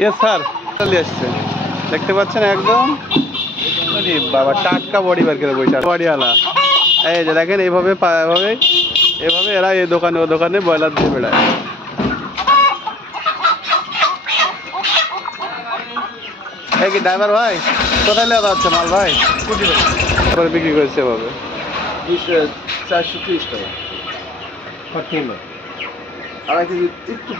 Yes sir, চলে আসছে, দেখতে পাচ্ছেন একদম বাবা টাটকা বডি বার করে বইটা বডিওয়ালা। এই যে দেখেন এইভাবে এভাবে এরা এই দোকানে ও দোকানে ব্রয়লার দিয়ে বেড়ায়। এই কি ড্রাইভার ভাই, কোথায় নেওয়া যাচ্ছে মাল ভাই? তারপরে বিক্রি করেছে এভাবে 430 টাকা ফাটিমা আর একটু